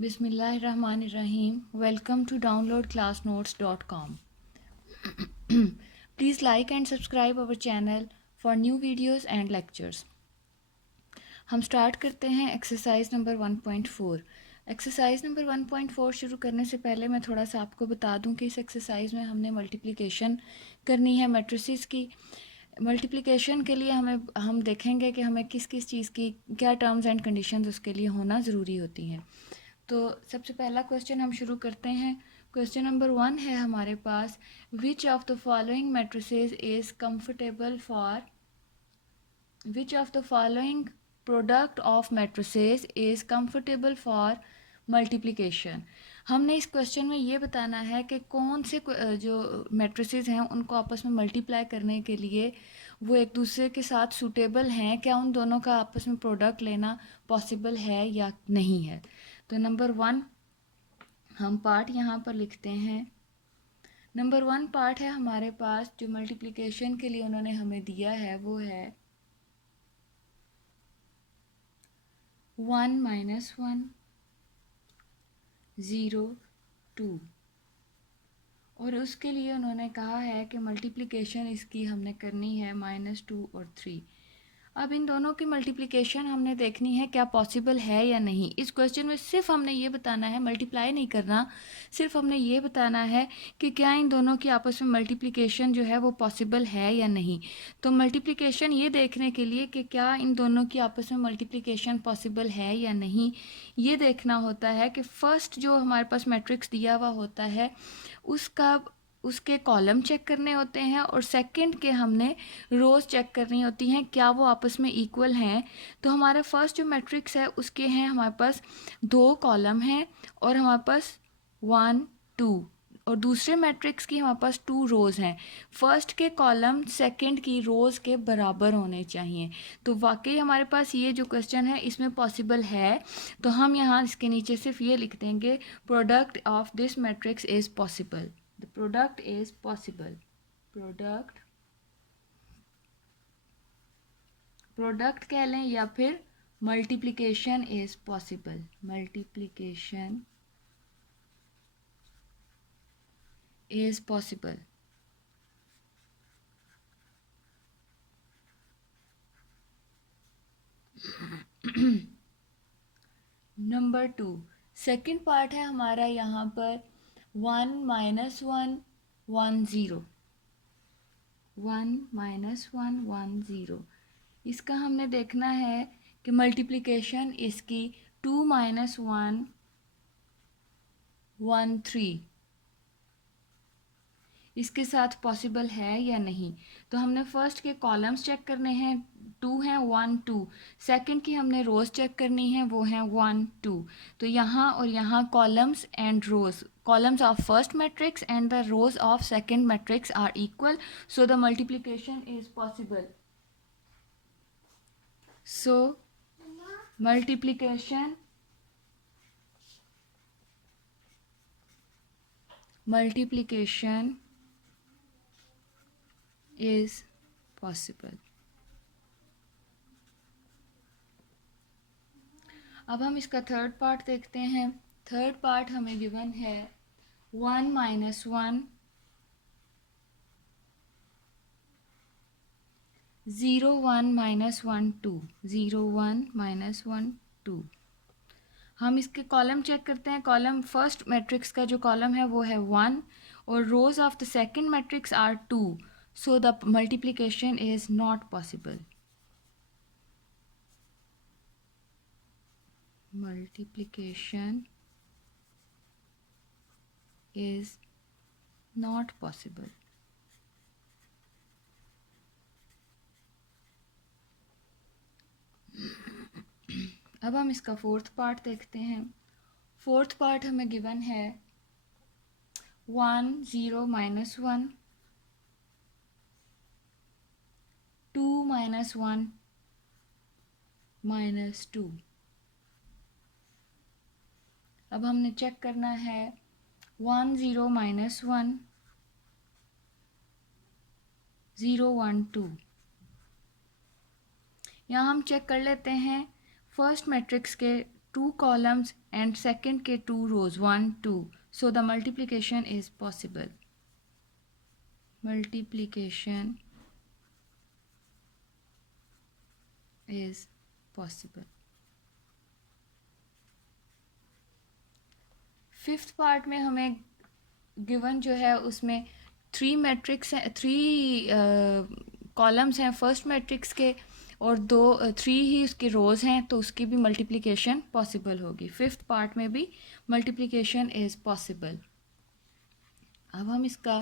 Bismillahirrahmanirrahim. Welcome to downloadclassnotes.com. Please like and subscribe our channel for new videos and lectures. हम start करते हैं exercise number 1.4। Exercise number 1.4 शुरू करने से पहले मैं थोड़ा सा आपको बता दूं कि इस एक्सरसाइज में हमने मल्टीप्लिकेशन करनी है मैट्रिसेस की। मल्टीप्लिकेशन के लिए हम देखेंगे कि हमें किस किस चीज़ की क्या टर्म्स एंड कंडीशंस उसके लिए होना ज़रूरी होती हैं। तो सबसे पहला क्वेश्चन हम शुरू करते हैं। क्वेश्चन नंबर 1 है हमारे पास, which of the following matrices is comfortable for which of the following product of matrices is comfortable for multiplication. हमने इस क्वेश्चन में ये बताना है कि कौन से जो मैट्रिसेस हैं उनको आपस में मल्टीप्लाई करने के लिए वो एक दूसरे के साथ सूटेबल हैं, क्या उन दोनों का आपस में प्रोडक्ट लेना पॉसिबल है या नहीं है। तो नंबर 1 हम पार्ट यहाँ पर लिखते हैं। नंबर 1 पार्ट है हमारे पास जो मल्टीप्लिकेशन के लिए उन्होंने हमें दिया है वो है 1 - 1 0 2, और उसके लिए उन्होंने कहा है कि मल्टीप्लिकेशन इसकी हमने करनी है -2 और 3। अब इन दोनों की मल्टीप्लिकेशन हमने देखनी है क्या पॉसिबल है या नहीं। इस क्वेश्चन में सिर्फ हमने ये बताना है, मल्टीप्लाई नहीं करना, सिर्फ हमने ये बताना है कि क्या इन दोनों की आपस में मल्टीप्लिकेशन जो है वो पॉसिबल है या नहीं। तो मल्टीप्लिकेशन ये देखने के लिए कि क्या इन दोनों की आपस में मल्टीप्लिकेशन पॉसिबल है या नहीं, ये देखना होता है कि फर्स्ट जो हमारे पास मैट्रिक्स दिया हुआ होता है उसके कॉलम चेक करने होते हैं, और सेकंड के हमने रोज़ चेक करनी होती हैं क्या वो आपस में इक्वल हैं। तो हमारे फर्स्ट जो मैट्रिक्स है उसके हैं हमारे पास 2 कॉलम हैं और हमारे पास 1 2, और दूसरे मैट्रिक्स की हमारे पास 2 रोज़ हैं। फर्स्ट के कॉलम सेकंड की रोज़ के बराबर होने चाहिए। तो वाकई हमारे पास ये जो क्वेश्चन है इसमें पॉसिबल है। तो हम यहाँ इसके नीचे सिर्फ ये लिख देंगे, product of this matrix is possible. The product is possible. Product कह लें या फिर multiplication is possible. Multiplication is possible. Number 2 second part है हमारा यहाँ पर 1 - 1 1 0। 1 - 1 1 0, इसका हमने देखना है कि मल्टीप्लिकेशन इसकी 2 - 1 1 3 इसके साथ पॉसिबल है या नहीं। तो हमने फर्स्ट के कॉलम्स चेक करने हैं, 2 हैं 1 2। सेकंड की हमने रोज़ चेक करनी है, वो हैं 1 2। तो यहाँ और यहाँ columns and rows, columns of first matrix and the rows of second matrix are equal, so the multiplication is possible. So multiplication is possible. अब हम इसका थर्ड पार्ट देखते हैं। थर्ड पार्ट हमें गिवन है 1 - 1 0 1 - 1 2 0 1 - 1 2। हम इसके कॉलम चेक करते हैं। कॉलम फर्स्ट मैट्रिक्स का जो कॉलम है वो है 1 और rows of the second matrix are 2, so the multiplication is not possible. Multiplication is not possible. अब हम इसका फोर्थ पार्ट देखते हैं। फोर्थ पार्ट हमें गिवन है 1 0 - 1 2 - 1 -2। अब हमने चेक करना है 1 0 - 1 0 1 2। यहाँ हम चेक कर लेते हैं फर्स्ट मैट्रिक्स के 2 columns and second के 2 rows 1 2, so the multiplication is possible. Multiplication is possible. Fifth part में हमें गिवन जो है उसमें 3 मैट्रिक्स हैं, 3 कॉलम्स हैं फर्स्ट मैट्रिक्स के और 3 ही उसके रोज़ हैं, तो उसकी भी मल्टीप्लिकेशन पॉसिबल होगी. फिफ्थ पार्ट में भी मल्टीप्लिकेशन इज़ पॉसिबल. अब हम इसका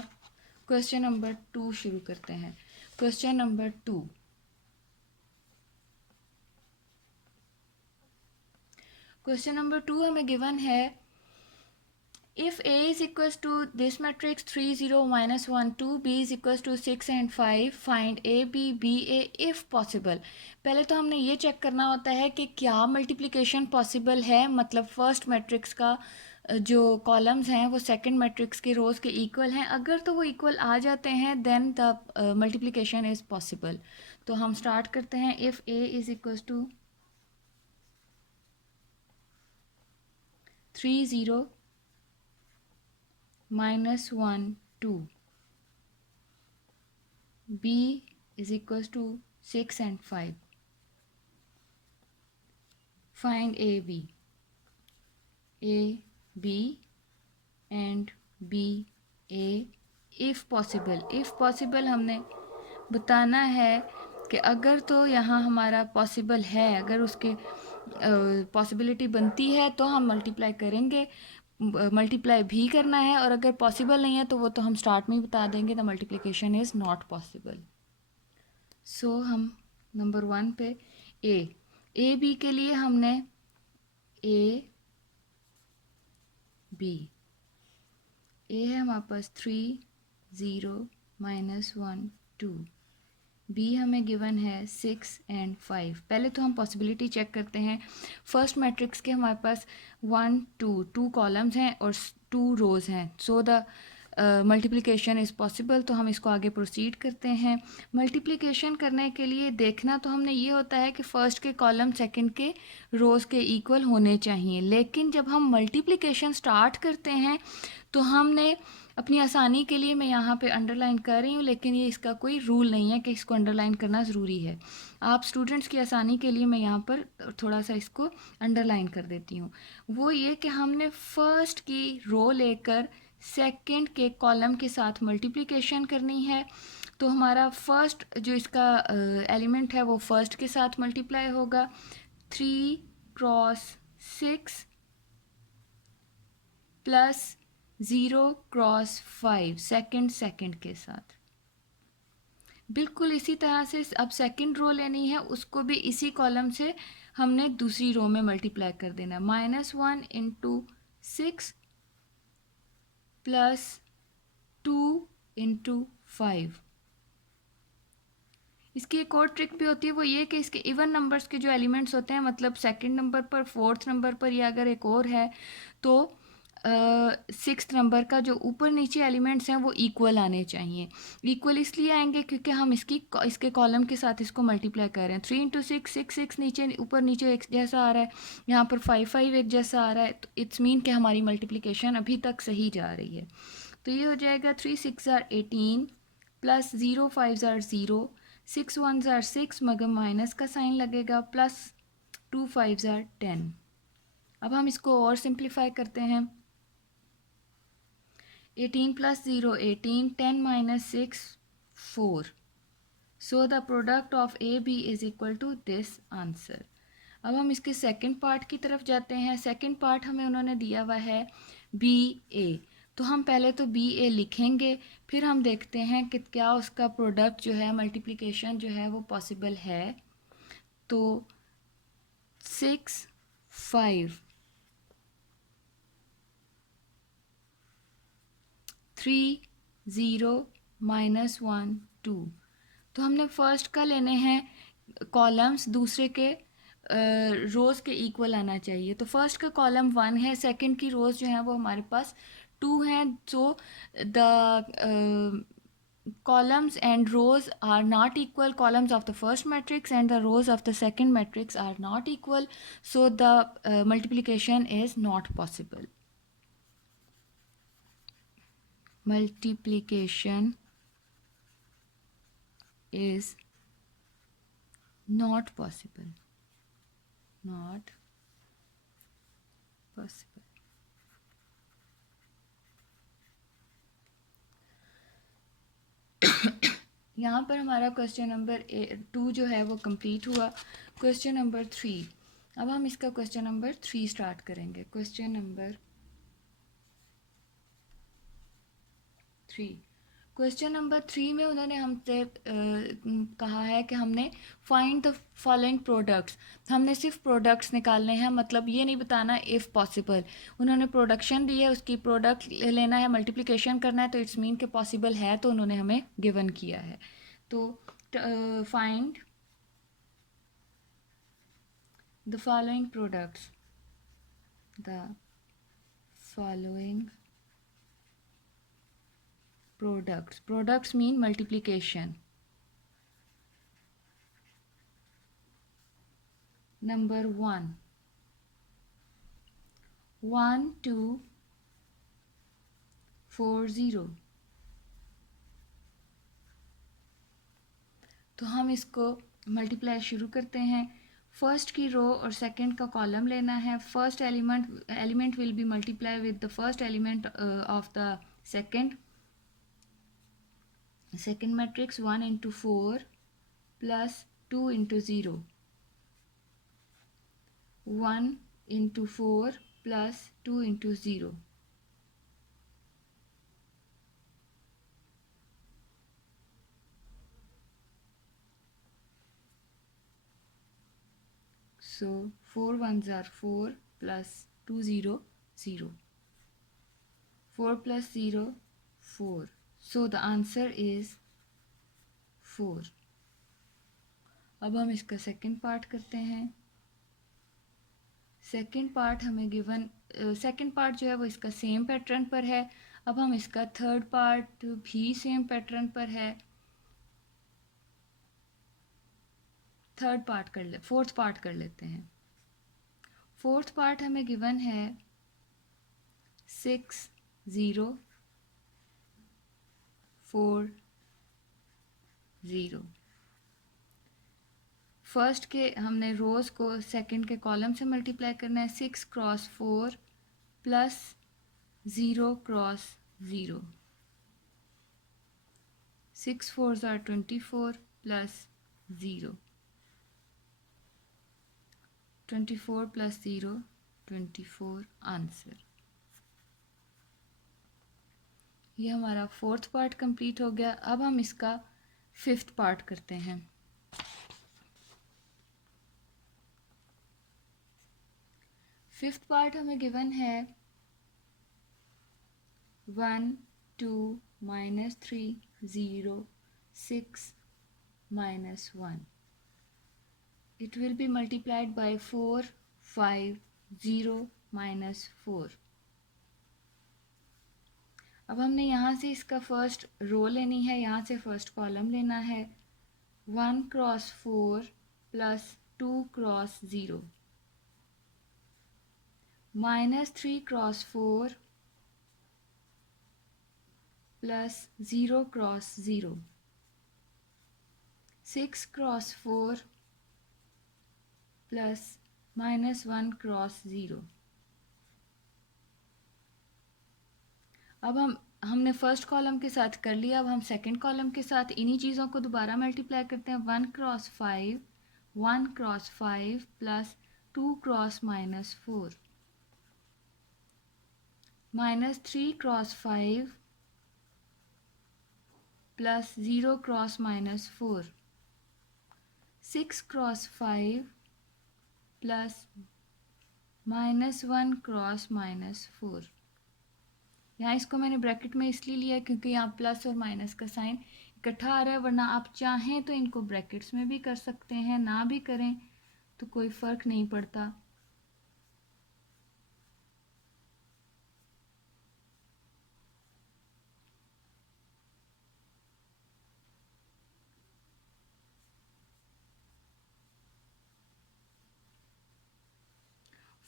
क्वेश्चन नंबर 2 शुरू करते हैं. Question number 2. क्वेश्चन नंबर 2 हमें गिवन है if A is equals to this matrix 3 0 minus 1 2, B is equals to 6 and 5, find A B B A if possible. पहले तो हमने ये चेक करना होता है कि क्या मल्टीप्लिकेशन पॉसिबल है, मतलब फर्स्ट मैट्रिक्स का जो कॉलम्स हैं वो सेकंड मैट्रिक्स के रोज़ के इक्वल हैं. अगर तो वो इक्वल आ जाते हैं then the multiplication is possible. तो हम स्टार्ट करते हैं. If A is equals to 3 0 minus 1 2, B is equals to 6 and 5, find A B and B A if possible हमने बताना है कि अगर तो यहाँ हमारा पॉसिबल है, अगर उसके पॉसिबिलिटी बनती है तो हम मल्टीप्लाई करेंगे, मल्टीप्लाई भी करना है, और अगर पॉसिबल नहीं है तो वो तो हम स्टार्ट में ही बता देंगे the multiplication is not possible. So हम नंबर 1 पे ए बी के लिए हमने ए बी ए है हमारे पास 3 0 minus 1 2, बी हमें गिवन है 6 and 5. पहले तो हम पॉसिबिलिटी चेक करते हैं. फर्स्ट मैट्रिक्स के हमारे पास 1 2 कॉलम्स हैं और 2 रोज़ हैं, सो द मल्टीप्लिकेशन इज़ पॉसिबल. तो हम इसको आगे प्रोसीड करते हैं. मल्टीप्लिकेशन करने के लिए देखना तो हमने ये होता है कि फ़र्स्ट के कॉलम सेकंड के रोज़ के इक्वल होने चाहिए, लेकिन जब हम मल्टीप्लिकेशन स्टार्ट करते हैं तो हमने अपनी आसानी के लिए, मैं यहाँ पे अंडरलाइन कर रही हूँ, लेकिन ये इसका कोई रूल नहीं है कि इसको अंडरलाइन करना ज़रूरी है. आप स्टूडेंट्स की आसानी के लिए मैं यहाँ पर थोड़ा सा इसको अंडरलाइन कर देती हूँ. वो ये कि हमने फ़र्स्ट की रो लेकर सेकंड के कॉलम के साथ मल्टीप्लिकेशन करनी है. तो हमारा फर्स्ट जो इसका एलिमेंट है वो फर्स्ट के साथ मल्टीप्लाई होगा. 3 क्रॉस 6 प्लस 0 क्रॉस 5 सेकंड के साथ. बिल्कुल इसी तरह से अब सेकंड रो लेनी है, उसको भी इसी कॉलम से हमने दूसरी रो में मल्टीप्लाई कर देना. -1 इंटू 6 प्लस 2 इंटू 5. इसकी एक और ट्रिक भी होती है, वो ये कि इसके इवन नंबर्स के जो एलिमेंट्स होते हैं, मतलब सेकंड नंबर पर, फोर्थ नंबर पर, या अगर एक और है तो सिक्स्थ नंबर का जो ऊपर नीचे एलिमेंट्स हैं वो इक्वल आने चाहिए. इक्वल इसलिए आएंगे क्योंकि हम इसके कॉलम के साथ इसको मल्टीप्लाई कर रहे हैं. 3 इंटू 6 6 6 नीचे ऊपर नीचे एक जैसा आ रहा है, यहाँ पर 5 5 एक जैसा आ रहा है, तो इट्स मीन कि हमारी मल्टीप्लिकेशन अभी तक सही जा रही है. तो ये हो जाएगा 3 6 are 18 प्लस 0 5 are 0, 6 1 are 6 मगर माइनस का साइन लगेगा, प्लस 2 5 are 10. अब हम इसको और सिंप्लीफाई करते हैं. 18 plus 0 18, 10 minus 6 4. So the product of AB is equal to this answer. अब हम इसके सेकंड पार्ट की तरफ जाते हैं. सेकंड पार्ट हमें उन्होंने दिया हुआ है BA, तो हम पहले तो BA लिखेंगे, फिर हम देखते हैं कि क्या उसका प्रोडक्ट जो है, मल्टीप्लिकेशन जो है वो पॉसिबल है. तो 6 5 3 0 -1 2. तो हमने फर्स्ट का लेने हैं कॉलम्स, दूसरे के रोज़ के इक्वल आना चाहिए. तो फर्स्ट का कॉलम 1 है, सेकंड की रोज़ जो हैं वो हमारे पास 2 हैं. So the columns and rows are not equal. Columns of the first matrix and the rows of the second matrix are not equal, so the multiplication is not possible. Multiplication is not possible. Not possible. यहाँ पर हमारा question number 2 जो है वो complete हुआ. Question number 3. अब हम इसका क्वेश्चन नंबर 3 स्टार्ट करेंगे. Question number 3. क्वेश्चन नंबर 3 में उन्होंने हमसे कहा है कि हमने फाइंड द फॉलोइंग प्रोडक्ट्स. हमने सिर्फ प्रोडक्ट्स निकालने हैं, मतलब ये नहीं बताना इफ़ पॉसिबल. उन्होंने प्रोडक्शन दी है, उसकी प्रोडक्ट लेना है, मल्टीप्लिकेशन करना है, तो इट्स मीन के पॉसिबल है, तो उन्होंने हमें गिवन किया है. तो find the following products. The following products mean multiplication. Number 1 1 2 4 0. तो हम इसको मल्टीप्लाई शुरू करते हैं. फर्स्ट की रो और सेकंड का कॉलम लेना है. First element will be multiply with the first element of the second matrix. 1 into 4 plus 2 into 0. 1 into 4 plus 2 into 0. So 4 ones are 4 plus 2 0 0. 4 plus 0 4. So the answer is 4. अब हम इसका second part करते हैं. Second part हमें given, second part जो है वो इसका सेम पैटर्न पर है. अब हम इसका थर्ड पार्ट भी सेम पैटर्न पर है. फोर्थ पार्ट कर लेते हैं. फोर्थ पार्ट हमें गिवन है 6 0 4 0. फर्स्ट के हमने रोज़ को सेकंड के कॉलम से मल्टीप्लाई करना है. 6 cross 4 plus 0 cross 0. 6 4s are 24 plus 0. 24 plus 0 24 answer. ये हमारा फोर्थ पार्ट कंप्लीट हो गया. अब हम इसका फिफ्थ पार्ट करते हैं. फिफ्थ पार्ट हमें गिवन है 1 2 -3 0 6 -1. It will be multiplied by 4 5 0 -4. अब हमने यहाँ से इसका फर्स्ट रो लेनी है, यहाँ से फर्स्ट कॉलम लेना है. 1 cross 4 plus 2 cross 0. -3 cross 4 plus 0 cross 0. 6 cross 4 plus -1 cross 0. अब हमने फर्स्ट कॉलम के साथ कर लिया. अब हम सेकंड कॉलम के साथ इन्हीं चीज़ों को दोबारा मल्टीप्लाई करते हैं. 1 cross 5 1 cross 5 plus 2 cross -4. -3 cross 5 plus 0 cross -4. 6 cross 5 plus -1 cross -4. यहाँ इसको मैंने ब्रैकेट में इसलिए लिया क्योंकि यहाँ प्लस और माइनस का साइन इकट्ठा आ रहा है, वरना आप चाहें तो इनको ब्रैकेट्स में भी कर सकते हैं, ना भी करें तो कोई फ़र्क नहीं पड़ता.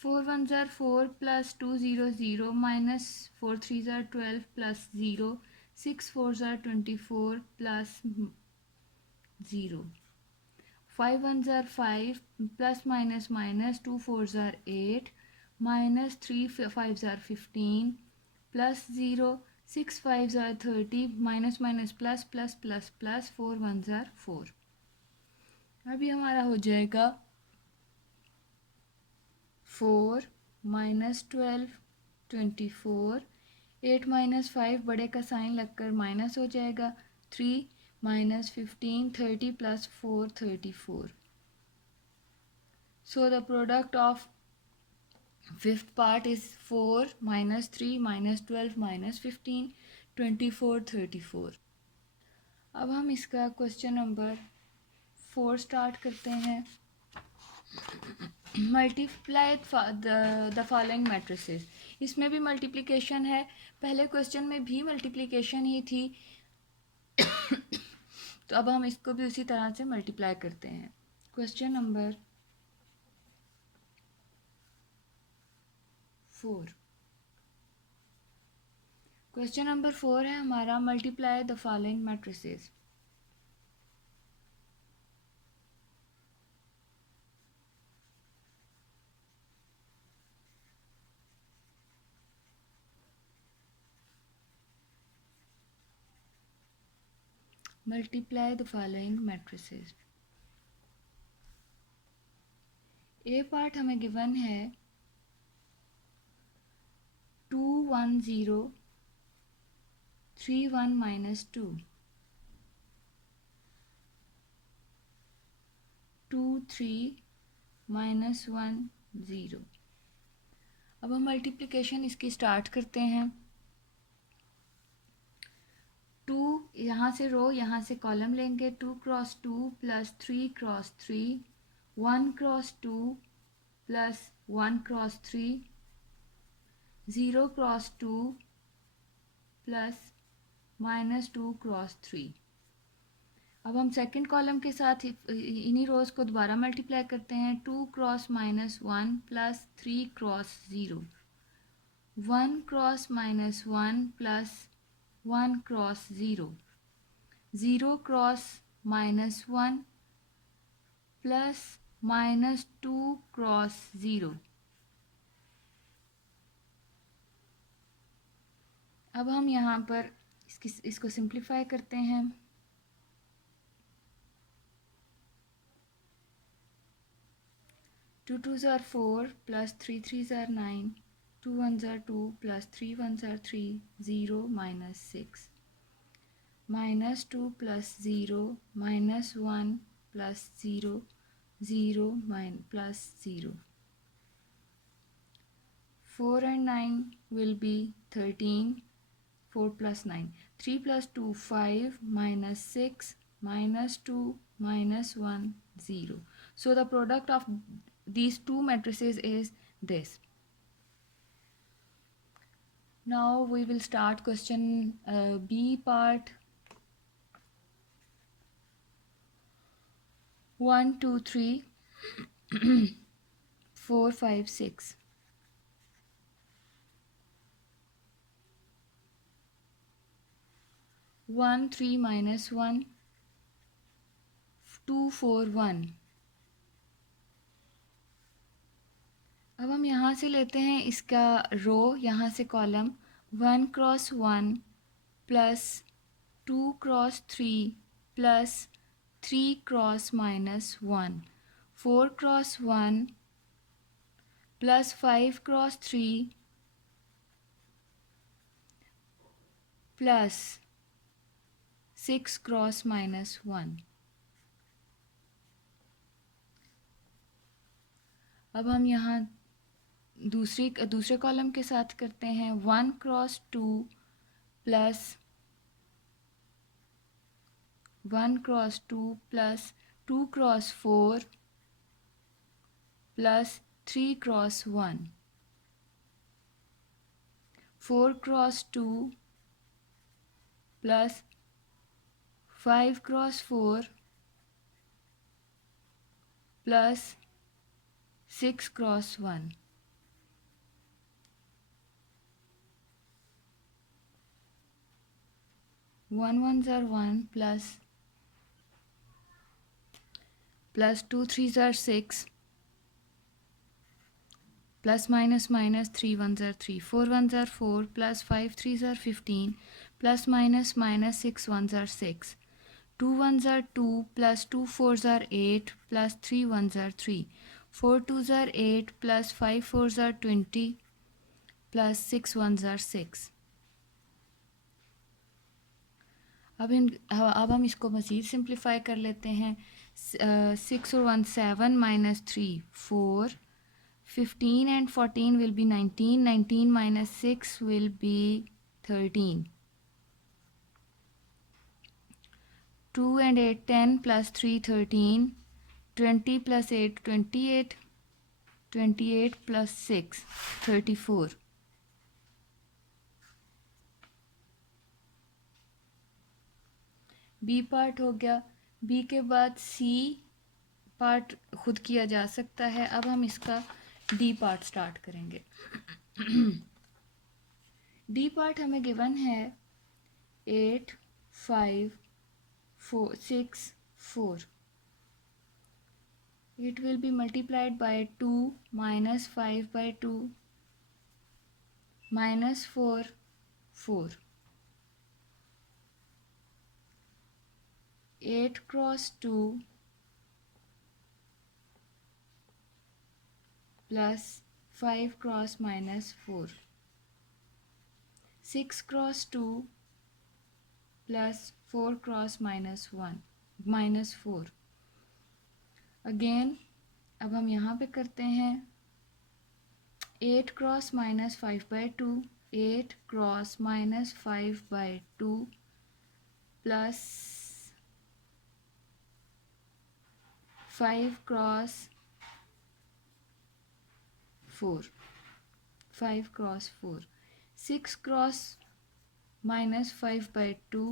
4 1s are 4 plus 2 0 0 minus 4 3s are 12 plus 0 6 4s are 24 plus 0 5 1s are 5 plus minus minus 2 4s are 8 minus 3 5s are 15 plus 0 6 5s are 30 minus minus plus plus plus plus 4 1s are 4. अभी हमारा हो जाएगा 4 minus 12 24 8 minus 5 बड़े का sign लगकर minus हो जाएगा 3 minus 15 30 plus 4 34. So the product of fifth part is 4 minus 3 minus 12 minus 15 24 34. अब हम इसका क्वेश्चन नंबर 4 स्टार्ट करते हैं. Multiply the following matrices. इसमें भी मल्टीप्लिकेशन है, पहले क्वेश्चन में भी मल्टीप्लिकेशन ही थी तो अब हम इसको भी उसी तरह से मल्टीप्लाई करते हैं. Question number 4. क्वेश्चन नंबर 4 है हमारा multiply the following matrices. Multiply the following matrices. A part हमें गिवन है 2 1 0 3 1 minus 2 2 3 minus 1 0. अब हम मल्टीप्लिकेशन इसकी स्टार्ट करते हैं. 2 यहाँ से रो यहाँ से कॉलम लेंगे. 2 cross 2 plus 3 cross 3 1 cross 2 plus 1 cross 3 0 cross 2 plus minus 2 cross 3. अब हम सेकंड कॉलम के साथ इन्हीं रोज़ को दोबारा मल्टीप्लाई करते हैं. 2 cross minus 1 plus 3 cross 0 1 cross minus 1 plus 1 cross 0 0 cross minus 1 plus minus 2 cross 0. अब हम यहाँ पर इसको सिंप्लीफाई करते हैं. 2 2s are 4 plus 3 3s are 9 2 1s are 2 plus 3 1s are 3 0 minus 6 minus 2 plus 0 minus 1 plus 0 0 plus 0. 4 and 9 will be 13. 4 plus 9 3 plus 2 5 minus 6 minus 2 minus 1 0. So the product of these two matrices is this. Now we will start question B part. 1 2 3 4 5 6. 1 3 minus 1 2 4 1. अब हम यहाँ से लेते हैं इसका रो, यहाँ से column. 1 cross 1 plus 2 cross 3 plus 3 cross minus 1 4 cross 1 plus 5 cross 3 plus 6 cross minus 1. अब हम यहाँ दूसरे कॉलम के साथ करते हैं. 1 cross 2 plus 1 cross 2 plus 2 cross 4 plus 3 cross 1 4 cross 2 plus 5 cross 4 plus 6 cross 1. 1 1s are 1 plus 2 3s are 6 plus minus 3 1s are 3 4 1s are 4 plus 5 3s are 15 plus minus 6 1s are 6 2 1s are 2 plus 2 4s are 8 plus 3 1s are 3 4 2s are 8 plus 5 4s are 20 plus 6 1s are 6. अब हम इसको मज़ीद simplify कर लेते हैं. 6 और 1 7 minus 3 4 15 and 14 will be 19 19 minus 6 will be 13 2 and 8 10 plus 3 13 20 plus 8 28 28 plus 6 34. B part हो गया. बी के बाद सी पार्ट खुद किया जा सकता है. अब हम इसका डी पार्ट स्टार्ट करेंगे. डी पार्ट हमें गिवन है 8 5 4 6 4. It will be multiplied by 2 minus 5 by 2 minus 4 4. 8 cross 2 plus 5 cross minus 4. 6 cross 2 plus 4 cross minus 1 minus 4. Again अब हम यहाँ पे करते हैं 8 cross minus 5 by 2 8 cross minus 5 by 2 plus 5 cross 4 5 cross 4 6 cross minus 5 by 2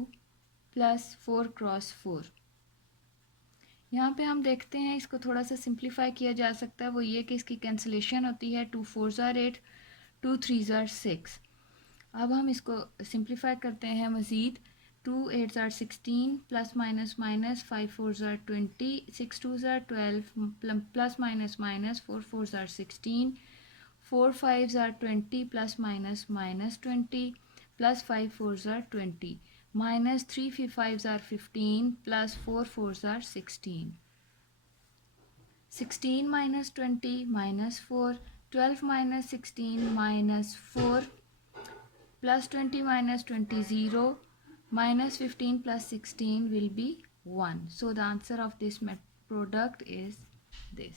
plus 4 cross 4. यहाँ पे हम देखते हैं इसको थोड़ा सा सिंप्लीफाई किया जा सकता है. वो ये कि इसकी कैंसिलेशन होती है. 2 4s are 8 2 3s are 6. अब हम इसको सिंप्लीफाई करते हैं मज़ीद. 2 8s are 16 plus minus 5 4s are 20 6 2s are 12 plus minus 4 4s are 16 4 5s are 20 plus minus 20 plus 5 4s are 20 minus 3 5s are 15 plus 4 4s are 16. 16 minus 20 minus 4 12 minus 16 minus 4 plus 20 minus 20 0 minus 15 plus 16 will be 1. So the answer of this product is this.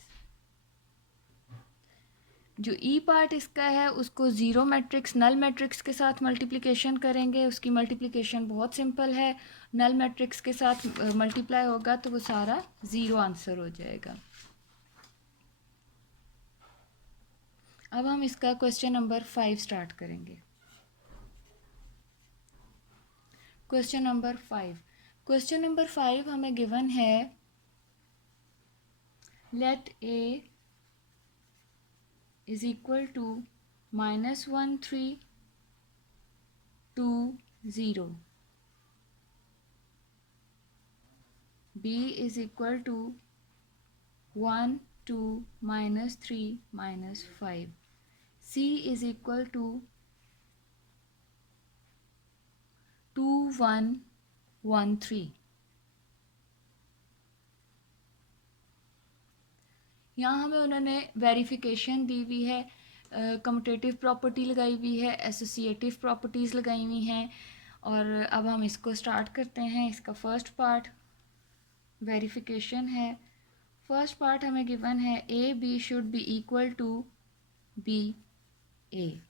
जो ई part इसका है उसको zero matrix null matrix के साथ multiplication करेंगे. उसकी multiplication बहुत simple है. नल मैट्रिक्स के साथ मल्टीप्लाई होगा तो वो सारा ज़ीरो आंसर हो जाएगा. अब हम इसका क्वेश्चन नंबर 5 स्टार्ट करेंगे. क्वेश्चन नंबर 5 हमें गिवन है let A is equal to minus 1 3 2 0. B is equal to 1 2 minus 3 minus 5. C is equal to 2 1 1 3. यहाँ हमें उन्होंने वेरिफिकेशन दी हुई है. कम्यूटेटिव प्रॉपर्टी लगाई हुई है. एसोसिएटिव प्रॉपर्टीज़ लगाई हुई हैं. और अब हम इसको स्टार्ट करते हैं. इसका फर्स्ट पार्ट वेरिफिकेशन है. फर्स्ट पार्ट हमें गिवन है A B should be equal to B A.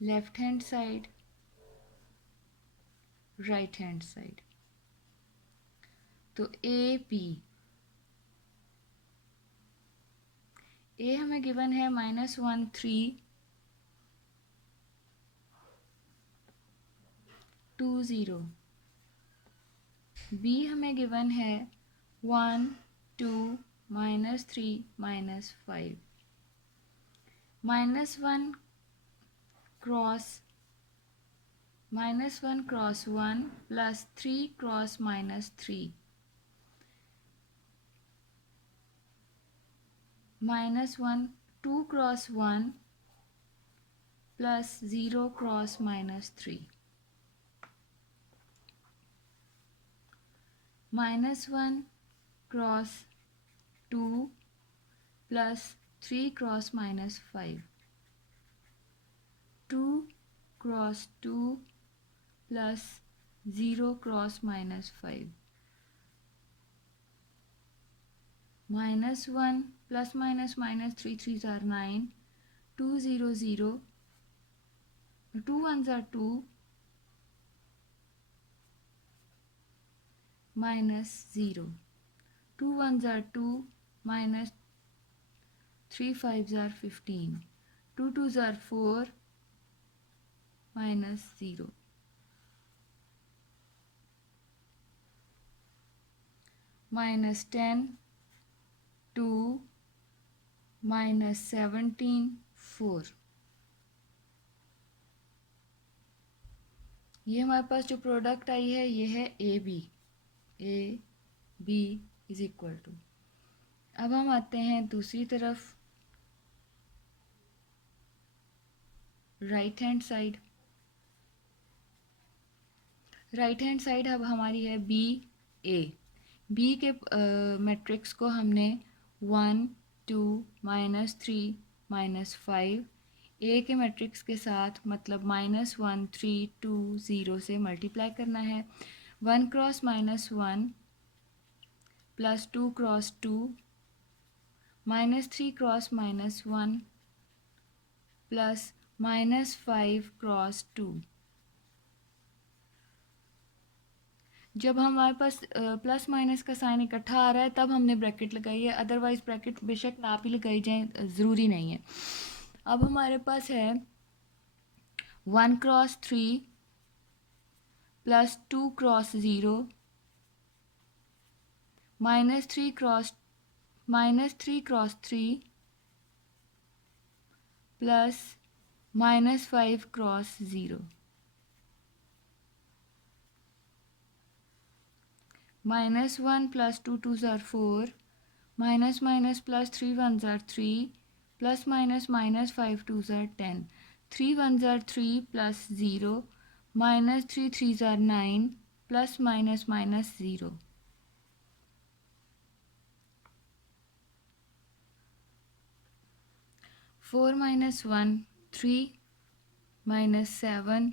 Left hand side right hand side. तो ए बी ए हमें गिवन है -1 3 2 0. बी हमें गिवन है 1 2 -3 -5. -1 cross -1 cross 1 plus 3 cross -3 -1 2 cross 1 plus 0 cross -3 -1 cross 2 plus 3 cross -5 2 cross 2 plus 0 cross -5 -1 plus minus minus 3 3s are 9 2 0 0 2 1s are 2 minus 0 2 1s are 2 minus 3 5s are 15 2 2s are 4 minus 0 minus 10 2 minus 17 4 ये हमारे पास जो product I है ये है A B is equal to. अब हम आते हैं दूसरी तरफ, right hand side. Right hand side अब हमारी है बी के मैट्रिक्स को हमने 1 2 -3 -5 ए के मैट्रिक्स के साथ मतलब -1 3 2 0 से मल्टीप्लाई करना है। 1 cross -1 plus 2 cross 2 -3 cross -1 plus -5 cross 2। जब हमारे पास प्लस माइनस का साइन इकट्ठा आ रहा है तब हमने ब्रैकेट लगाई है, अदरवाइज ब्रैकेट बेशक ना भी लगाई जाए ज़रूरी नहीं है। अब हमारे पास है 1 cross 3 plus 2 cross 0 -3 cross -3 plus -5 cross 0 -1 plus 2 2s are 4 minus minus plus 3 1s are 3 plus minus minus 5 2s are 10 3 1s are 3 plus 0 minus 3 3s are 9 plus minus minus 0 4 minus 1 3 minus 7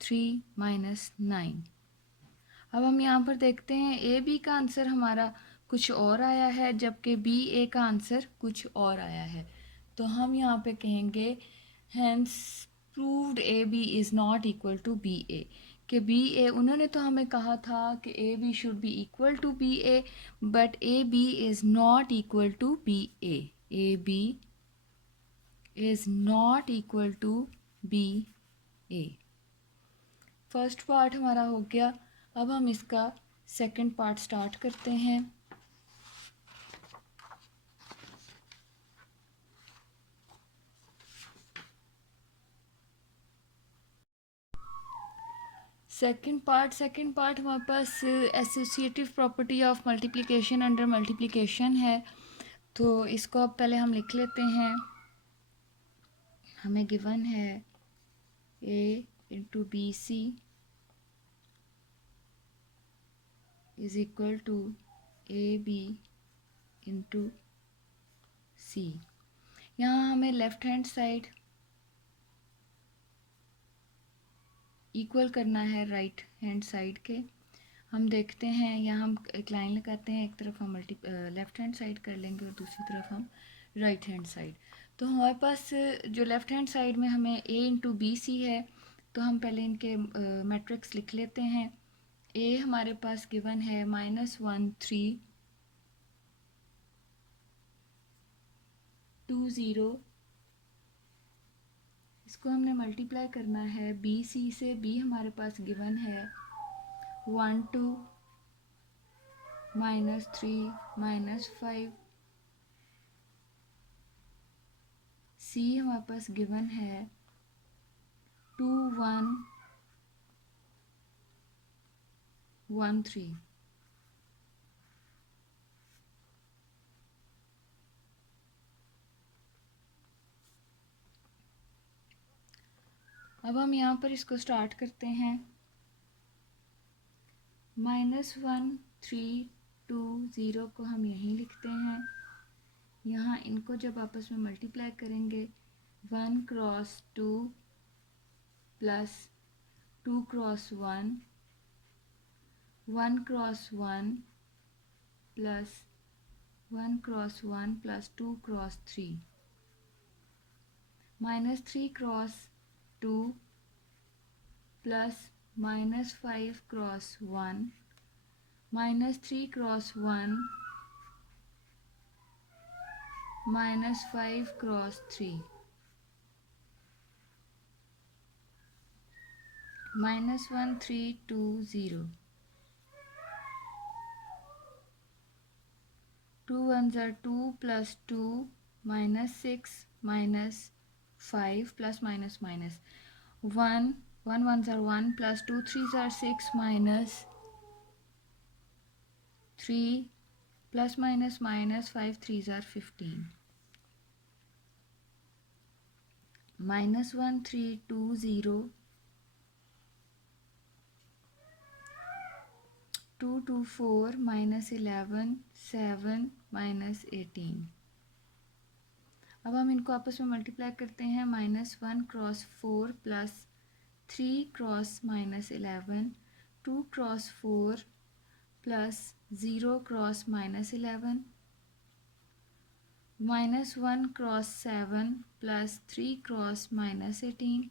3 minus 9। अब हम यहाँ पर देखते हैं A B का answer हमारा कुछ और आया है जबकि बी ए का आंसर कुछ और आया है, तो हम यहाँ पे कहेंगे hence proved A B is not equal to B A, कि बी ए उन्होंने तो हमें कहा था कि A B should be equal to B A, but A B is not equal to B A B is not equal to B A. First part हमारा हो गया। अब हम इसका सेकंड पार्ट स्टार्ट करते हैं। सेकंड पार्ट हमारे पास associative property of multiplication under multiplication है, तो इसको अब पहले हम लिख लेते हैं। हमें गिवन है A into B C is equal to A B into C. यहाँ हमें लेफ्ट हैंड साइड इक्वल करना है राइट हैंड साइड के। हम देखते हैं, यहाँ हम एक लाइन लगाते हैं, एक तरफ हम लेफ्ट हैंड साइड कर लेंगे और दूसरी तरफ हम राइट हैंड साइड। तो हमारे पास जो लेफ्ट हैंड साइड में हमें ए इंटू बी सी है, तो हम पहले इनके मैट्रिक्स लिख लेते हैं। ए हमारे पास गिवन है -1 3 2 0, इसको हमने मल्टीप्लाई करना है बी सी से। बी हमारे पास गिवन है 1 2 -3 -5। सी हमारे पास गिवन है 2 1 1 3। अब हम यहाँ पर इसको स्टार्ट करते हैं। -1 3 2 0 को हम यहीं लिखते हैं। यहाँ इनको जब आपस में मल्टीप्लाई करेंगे 1 cross 2 plus 2 cross 1, 1 cross 1 plus 1 cross 1 plus 2 cross 3, -3 cross 2 plus -5 cross 1, -3 cross 1 -5 cross 3, -1 3 2 0, 2 1s are 2 plus 2 -6 -5 plus minus minus 1 1 1s are 1 plus 2 3s are 6 minus 3 plus minus minus 5 3s are 15, -1 3 2 0, 2 2 4 -11 7 -18। अब हम इनको आपस में multiply करते हैं। -1 cross 4 plus 3 cross -11, 2 cross 4 plus 0 cross -11, -1 cross 7 plus 3 cross -18,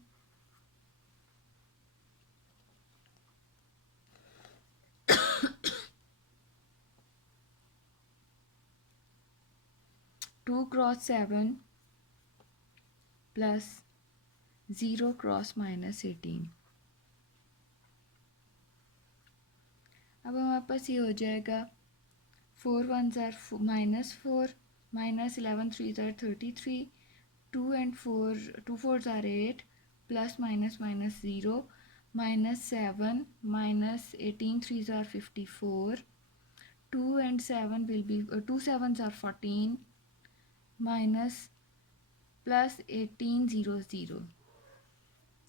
2 cross 7 plus 0 cross -18। अब हमारे पास ये हो जाएगा 4 1s are -4 -11 3s are 33, 2 and 4 2 4s are 8 plus minus minus 0 -7 -18 3s are 54, 2 and 7 will be 2 7s are 14 minus plus 18 0 0।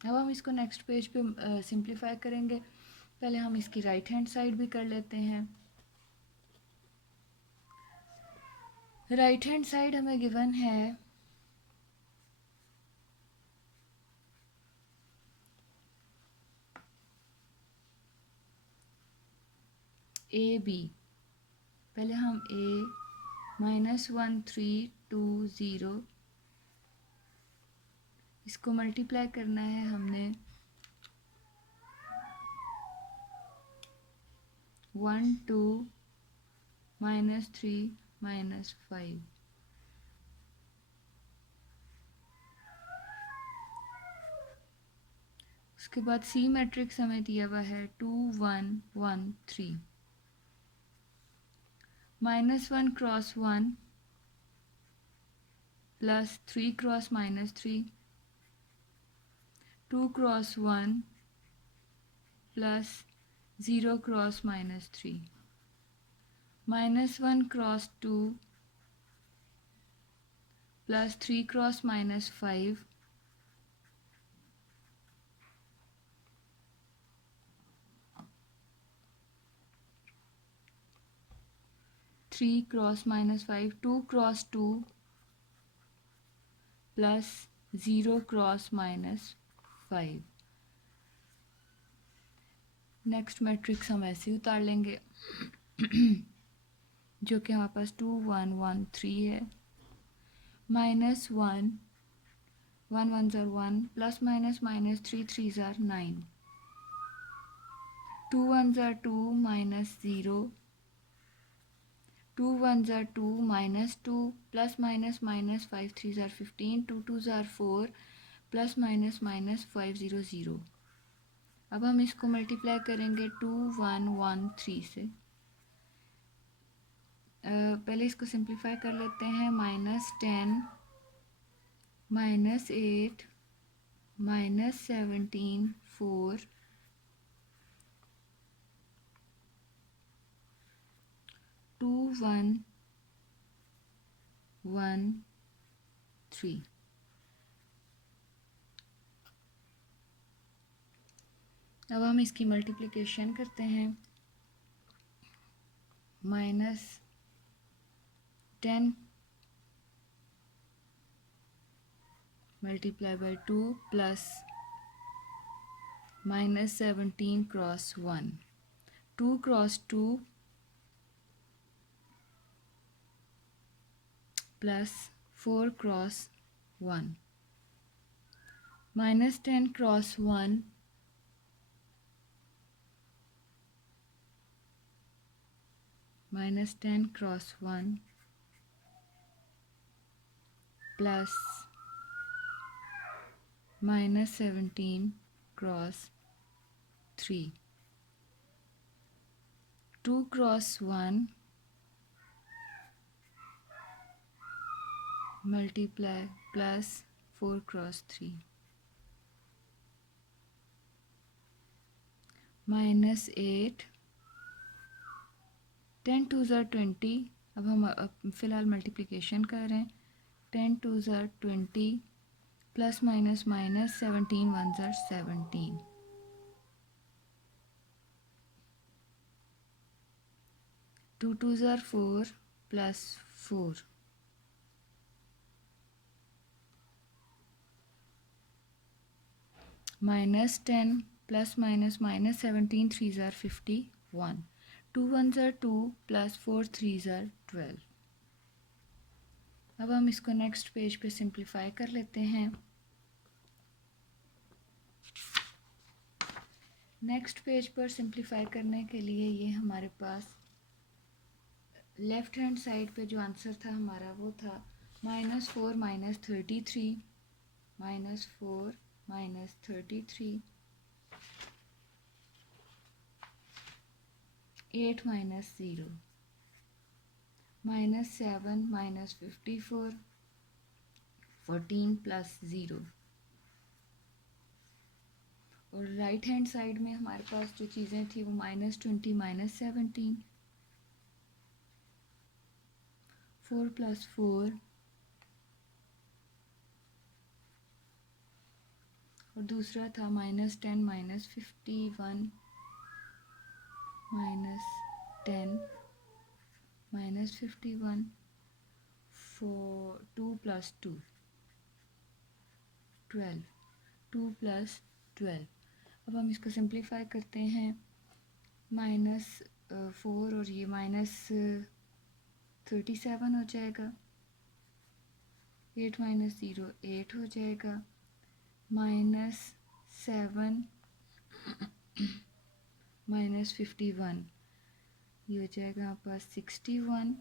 अब हम इसको next page पे simplify करेंगे। पहले हम इसकी राइट हैंड साइड भी कर लेते हैं। राइट हैंड साइड हमें गिवन है AB। पहले हम A -1 3 2 0 इसको मल्टीप्लाई करना है हमने 1 2 -3 -5। उसके बाद C मैट्रिक्स हमें दिया हुआ है 2 1 1 3, -1 cross 1 plus 3 cross -3, 2 cross 1 plus 0 cross -3, -1 cross 2 plus 3 cross -5, 3 cross -5, 2 cross 2 plus 0 cross -5। Next matrix हम ऐसे ही उतार लेंगे जो कि हमारे पास 2 1 1 3 है। -1 1 1s are 1 plus minus minus 3 3s are 9, 2 1s are 2 -0, 2 1s are 2 -2 plus minus minus 5 3s are 15, 2 2s are 4 plus minus minus 5 0 0। अब हम इसको मल्टीप्लाई करेंगे 2 1 1 3 से। पहले इसको सिंप्लीफाई कर लेते हैं। -10 -8 -17 4 2 1 1 3। अब हम इसकी मल्टीप्लिकेशन करते हैं। -10 multiply by 2 plus -17 cross 1, 2 cross 2 plus 4 cross 1, -10 cross 1 -10 cross 1 plus -17 cross 3, 2 cross 1 multiply plus 4 cross 3 -8, 10 2 ज़ा 20। अब हम फ़िलहाल मल्टीप्लिकेशन कर रहे हैं। 10 2 ज़ा 20 प्लस माइनस माइनस 17 1 ज़ा 17, 2 2 ज़ा 4 प्लस 4, -10 प्लस माइनस माइनस 17 3 ज़ा 51, 2 1 ज़ा 2 प्लस 4 3 ज़ा 12। अब हम इसको नेक्स्ट पेज पे सिंप्लीफाई कर लेते हैं। नेक्स्ट पेज पर सिंप्लीफाई करने के लिए ये हमारे पास लेफ़्ट हैंड साइड पे जो आंसर था हमारा वो था -4 -33, -4 -33, 8 -0, -7 -54, 14 प्लस 0। और राइट हैंड साइड में हमारे पास जो चीज़ें थी वो -20 -17, 4 प्लस 4, और दूसरा था -10 -51, -10 -51, 4 2 प्लस 2 12, 2 प्लस 12। अब हम इसको सिंप्लीफाई करते हैं। -4 और ये -37 हो जाएगा, 8 -0 8 हो जाएगा, -7 -51 ये हो जाएगा आपका 61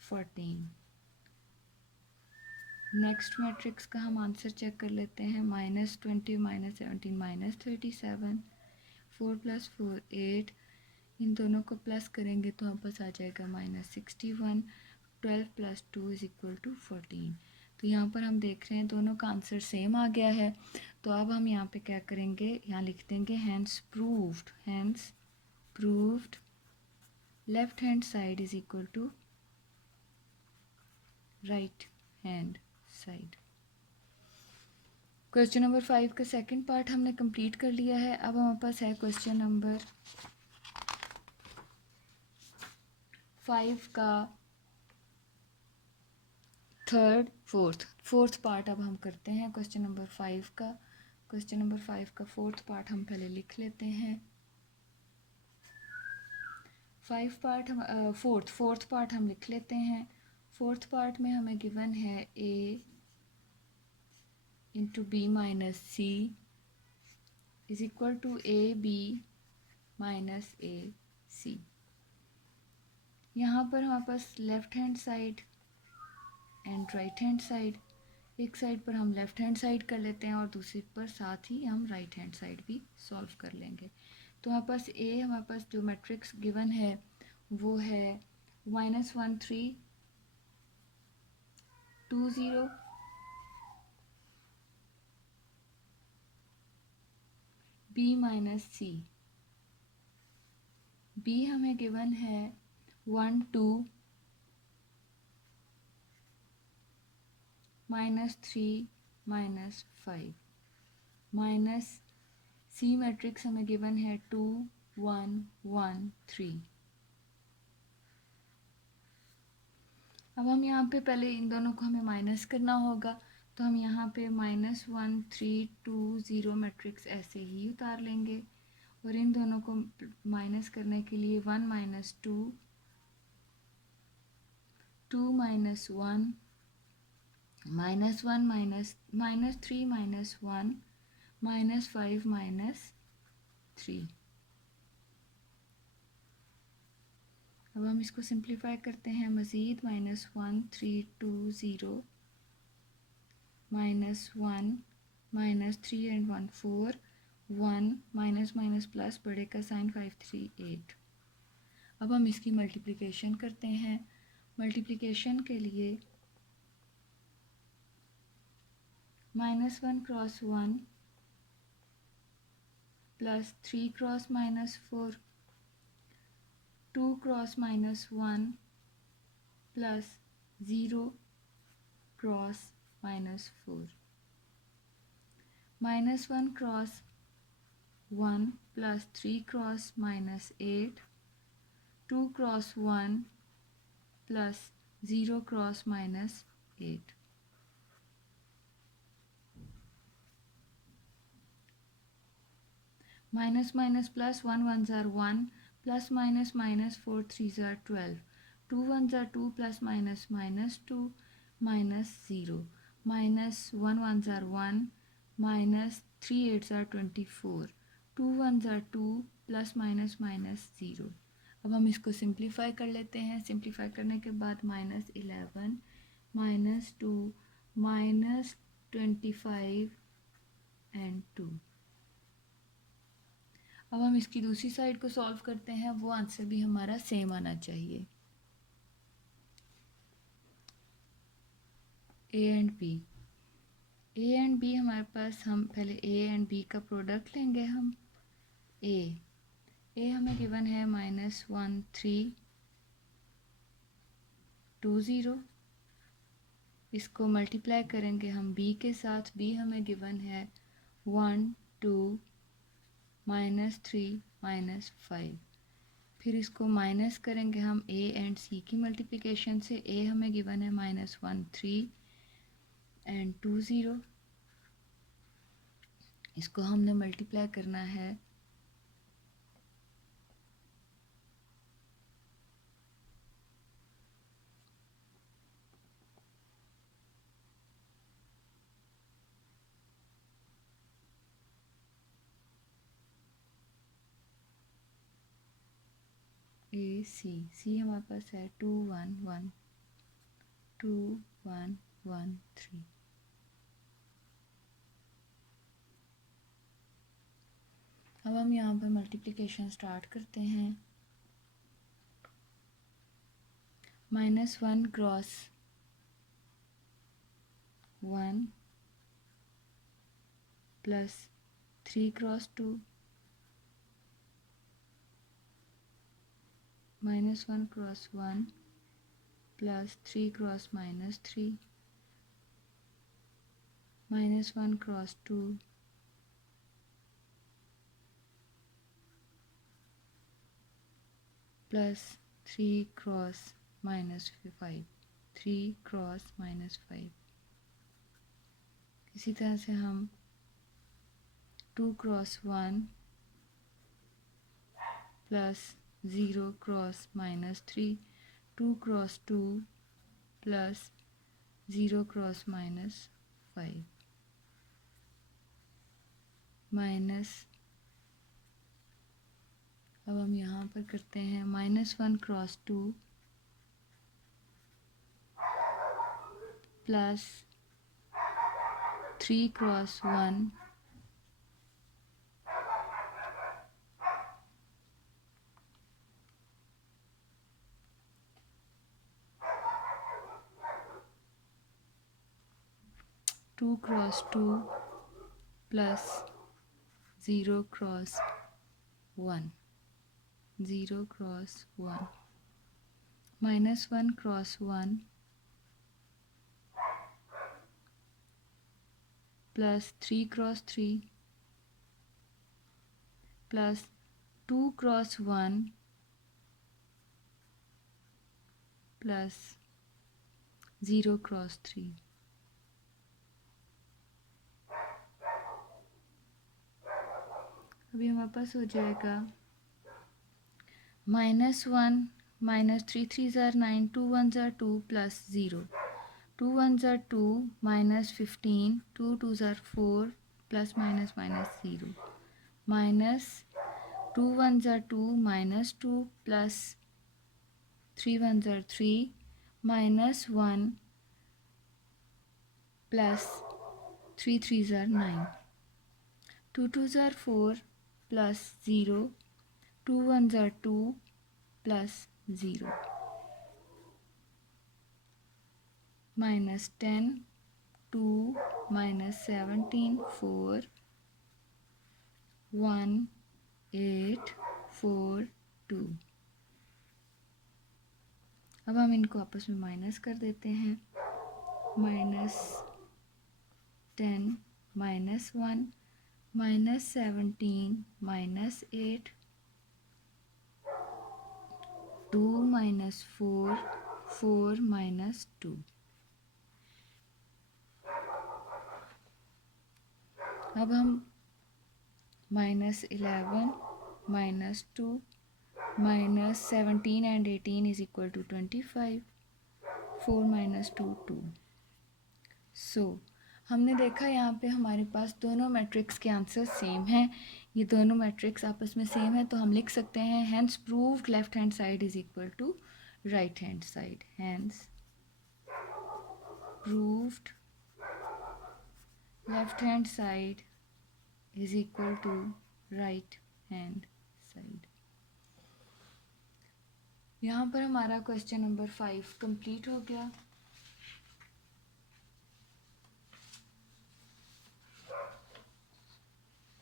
14। नेक्स्ट मैट्रिक्स का हम आंसर चेक कर लेते हैं। -20 -17 -37, 4 प्लस 4 8, इन दोनों को प्लस करेंगे तो हम पास आ जाएगा -61, 12 प्लस 2 इज इक्वल टू 14। तो यहाँ पर हम देख रहे हैं दोनों का आंसर सेम आ गया है। तो अब हम यहाँ पे क्या करेंगे, यहाँ लिख देंगे hence proved left hand side is equal to right hand side. Question number 5 का सेकंड पार्ट हमने कंप्लीट कर लिया है। अब हमारे पास है क्वेश्चन नंबर 5 का फोर्थ पार्ट अब हम करते हैं क्वेश्चन नंबर 5 का। क्वेश्चन नंबर 5 का फोर्थ पार्ट हम पहले लिख लेते हैं। फोर्थ पार्ट हम लिख लेते हैं। फोर्थ पार्ट में हमें गिवन है a into B minus C is equal to A B minus A C. यहाँ पर हमारे पास left hand side and right hand side, एक साइड पर हम लेफ्ट हैंड साइड कर लेते हैं और दूसरी पर साथ ही हम राइट हैंड साइड भी सॉल्व कर लेंगे। तो हमारे पास हमारे पास जो मैट्रिक्स गिवन है वो है -1 3 2 0 b माइनस सी। बी हमें गिवन है 1 2 -3 -5 माइनस सी मैट्रिक्स हमें गिवन है 2 1 1 3। अब हम यहाँ पे पहले इन दोनों को हमें माइनस करना होगा, तो हम यहाँ पे -1 3 2 0 मैट्रिक्स ऐसे ही उतार लेंगे और इन दोनों को माइनस करने के लिए 1 - 2 2 - 1 -1 -3 -1 -5 -3। अब हम इसको सिंप्लीफाई करते हैं मज़ीद -1 3 2 0 -1 -3 एंड 1 4 1 माइनस माइनस प्लस बड़े का साइन 5 3 8। अब हम इसकी मल्टीप्लिकेशन करते हैं। मल्टीप्लिकेशन के लिए -1 cross 1 plus 3 cross -4 2 cross -1 plus 0 cross -4 -1 cross 1 plus 3 cross -8 2 cross 1 plus 0 cross -8। Minus minus plus 1 1 ज़ार 1 प्लस माइनस माइनस 4 3 ज़ार 12 2 1 ज़ार 2 plus minus minus 2 minus 0 minus 1 1 ज़ार 1 माइनस 3 8 ज़ार 24 2 1 ज़ार 2 plus minus minus 0। अब हम इसको सिंप्लीफाई कर लेते हैं। सिंप्लीफाई करने के बाद -11 -2 -25 एंड 2। अब हम इसकी दूसरी साइड को सॉल्व करते हैं, वो आंसर भी हमारा सेम आना चाहिए। ए एंड बी हमारे पास, हम पहले ए एंड बी का प्रोडक्ट लेंगे। हम ए हमें गिवन है -1 3 2 0। इसको मल्टीप्लाई करेंगे हम बी के साथ। बी हमें गिवन है 1 2 -3 -5। फिर इसको माइनस करेंगे हम ए एंड सी की मल्टीप्लिकेशन से। ए हमें गिवन है -1 3 एंड 2 0। इसको हमने मल्टीप्लाई करना है ए सी हमारे पास है 2 1 1 2 1 1 3। अब हम यहाँ पर मल्टीप्लिकेशन स्टार्ट करते हैं। -1 cross 1 plus 3 cross 2 -1 cross 1 plus 3 cross -3 -1 cross 2 plus 3 cross -5 3 cross -5। इसी तरह से हम 2 cross 1 plus 0 cross -3 2 cross 2 plus 0 cross -5 minus. अब हम यहाँ पर करते हैं -1 cross 2 plus 3 cross 1 2 cross 2 plus 0 cross 1 0 cross 1। -1 cross 1 plus 3 cross 3 plus 2 cross 1 plus 0 cross 3। अभी हमारे पास हो जाएगा -1 -3 3 ज़ार 9 2 1 ज़ार 2 प्लस 0 2 1 ज़ार 2 -15 2 2 ज़ार 4 प्लस माइनस माइनस 0 माइनस 2 1 ज़ार 2 -2 प्लस 3 1 ज़ार 3 -1 प्लस 3 3 ज़ार 9 2 2 ज़ार 4 प्लस 0 2 1 ज़ार 2 प्लस 0 -10 2 -17 4 1 8 4 2। अब हम इनको आपस में माइनस कर देते हैं। -10 -1 -17 -8 2 -4 4 -2। अब हम -11 -2 -17 and 18 is equal to 25 4 -2 2। सो हमने देखा यहाँ पे हमारे पास दोनों मैट्रिक्स के आंसर सेम हैं। ये दोनों मैट्रिक्स आपस में सेम है तो हम लिख सकते हैं hence proved left hand side is equal to right hand side. Hence proved left hand side is equal to right hand side. यहाँ पर हमारा क्वेश्चन नंबर 5 कंप्लीट हो गया।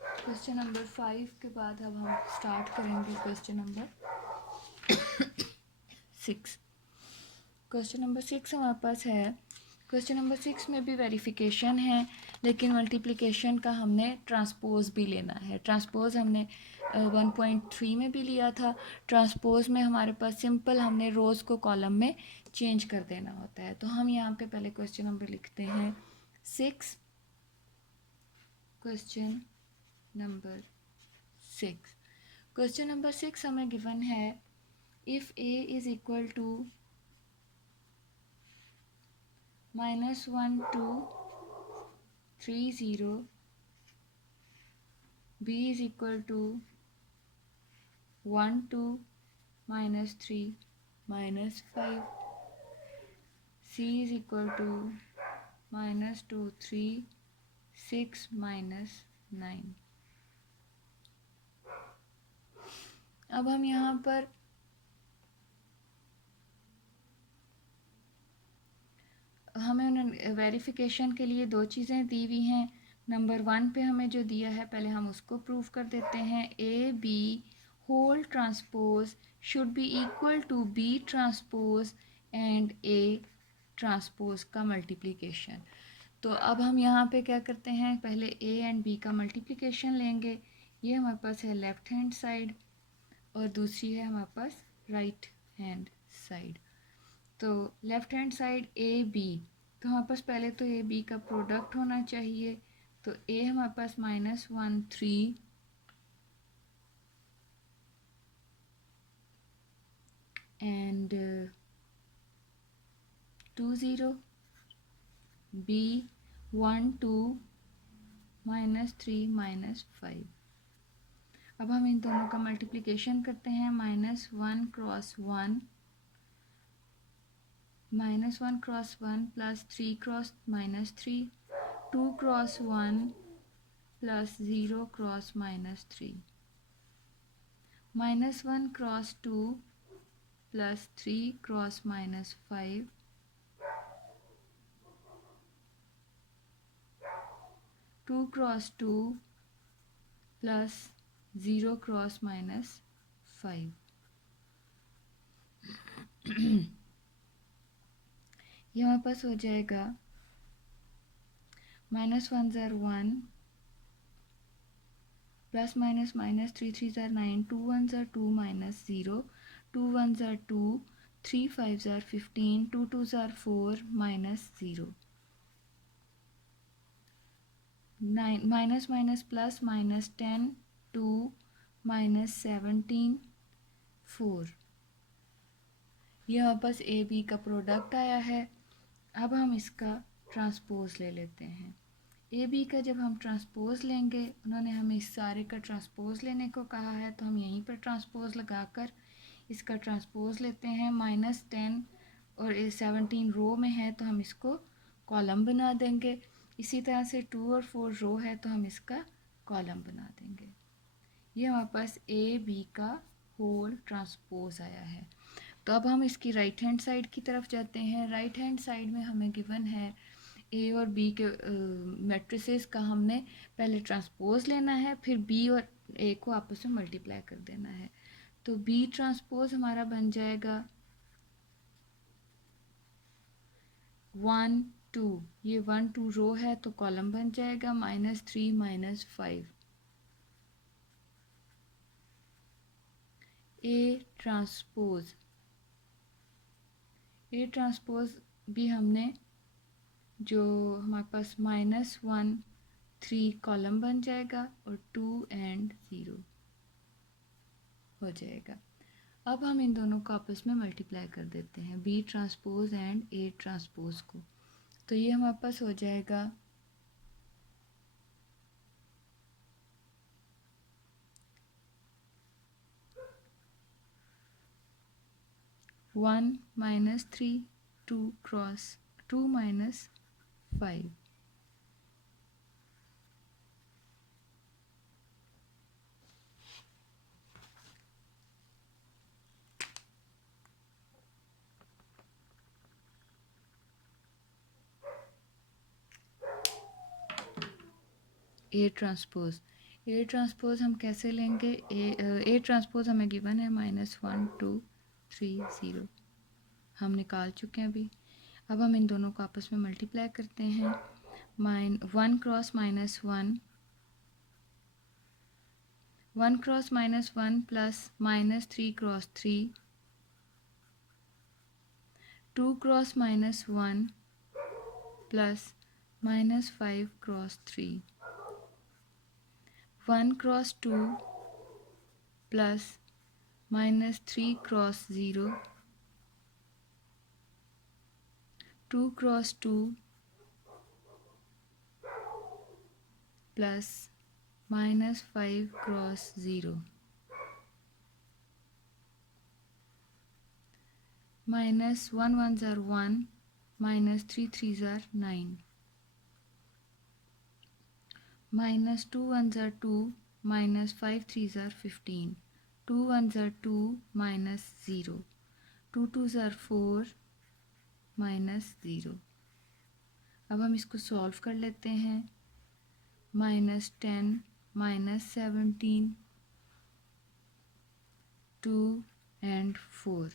क्वेश्चन नंबर 5 के बाद अब हम स्टार्ट करेंगे क्वेश्चन नंबर 6। क्वेश्चन नंबर 6 हमारे पास है। क्वेश्चन नंबर 6 में भी वेरिफिकेशन है लेकिन मल्टीप्लिकेशन का हमने ट्रांसपोज भी लेना है। ट्रांसपोज हमने 1.3 में भी लिया था। ट्रांसपोज में हमारे पास सिंपल हमने रोज़ को कॉलम में चेंज कर देना होता है। तो हम यहाँ पे पहले क्वेश्चन नंबर लिखते हैं 6। Question number 6। क्वेश्चन नंबर 6 हमें गिवन है if a is equal to -1 2 3 0 b is equal to 1 2 -3 -5 c is equal to -2 3 6 -9। अब हम यहाँ पर हमें वेरिफिकेशन के लिए दो चीज़ें दी हुई हैं। नंबर 1 पे हमें जो दिया है पहले हम उसको प्रूव कर देते हैं। A B whole transpose should be equal to B transpose and A transpose का मल्टीप्लिकेशन। तो अब हम यहाँ पे क्या करते हैं, पहले ए एंड बी का मल्टीप्लिकेशन लेंगे। ये हमारे पास है लेफ़्ट हैंड साइड और दूसरी है हमारे पास राइट हैंड साइड। तो left hand side A B, तो हमारे पास पहले तो ए बी का प्रोडक्ट होना चाहिए। तो ए हमारे पास -1 3 एंड 2 0, बी 1 2 -3 -5। अब हम इन दोनों का मल्टीप्लिकेशन करते हैं। -1 cross 1 -1 cross 1 plus 3 cross -3 2 cross 1 plus 0 cross -3 -1 cross 2 plus 3 cross -5 2 cross 2 plus 0 cross -5। ये हमारे पास हो जाएगा -1 ज़ार 1 प्लस माइनस माइनस 3 3 ज़ार 9 2 1 ज़ार 2 माइनस 0 2 1 ज़ार 2 3 5 ज़ार 15 2 2 ज़ार 4 minus 0 9 minus minus plus minus 10 2 minus 17 4। यह वापस ए बी का प्रोडक्ट आया है। अब हम इसका ट्रांसपोज ले लेते हैं। ए बी का जब हम ट्रांसपोज लेंगे, उन्होंने हमें इस सारे का ट्रांसपोज लेने को कहा है, तो हम यहीं पर ट्रांसपोज लगाकर इसका ट्रांसपोज लेते हैं। -10 और 17 रो में है तो हम इसको कॉलम बना देंगे। इसी तरह से 2 और 4 रो है तो हम इसका कॉलम बना देंगे। ये हमारे पास ए बी का होल ट्रांसपोज आया है। तो अब हम इसकी राइट हैंड साइड की तरफ जाते हैं। राइट हैंड साइड में हमें गिवन है ए और बी के मैट्रिसेस का हमने पहले ट्रांसपोज लेना है, फिर बी और ए को आपस में मल्टीप्लाई कर देना है। तो बी ट्रांसपोज हमारा बन जाएगा 1 2, ये 1 2 रो है तो कॉलम बन जाएगा -3 -5। ए ट्रांसपोज भी हमने जो हमारे पास -1 3 कॉलम बन जाएगा और 2 एंड 0 हो जाएगा। अब हम इन दोनों को आपस में मल्टीप्लाई कर देते हैं, B transpose and A transpose को। तो ये हमारे पास हो जाएगा 1 -3 2 क्रॉस 2 -5। ए ट्रांसपोज हम कैसे लेंगे? ए ट्रांसपोज हमें गिवन है -1 2 3 0, हम निकाल चुके हैं अभी। अब हम इन दोनों को आपस में मल्टीप्लाई करते हैं। 1 cross -1 1 cross -1 plus -3 cross 3 2 cross -1 plus -5 cross 3 1 cross 2 plus -3 cross 0 2 cross 2 plus -5 cross 0 -1 1 ज़ार 1 -3 3 ज़ार 9 -2 1 ज़ार 2 -5 3 ज़ार 15 2 1 ज़ार 2 -0 2 2 ज़ार 4 -0। अब हम इसको सॉल्व कर लेते हैं। -10 -17 2 एंड 4।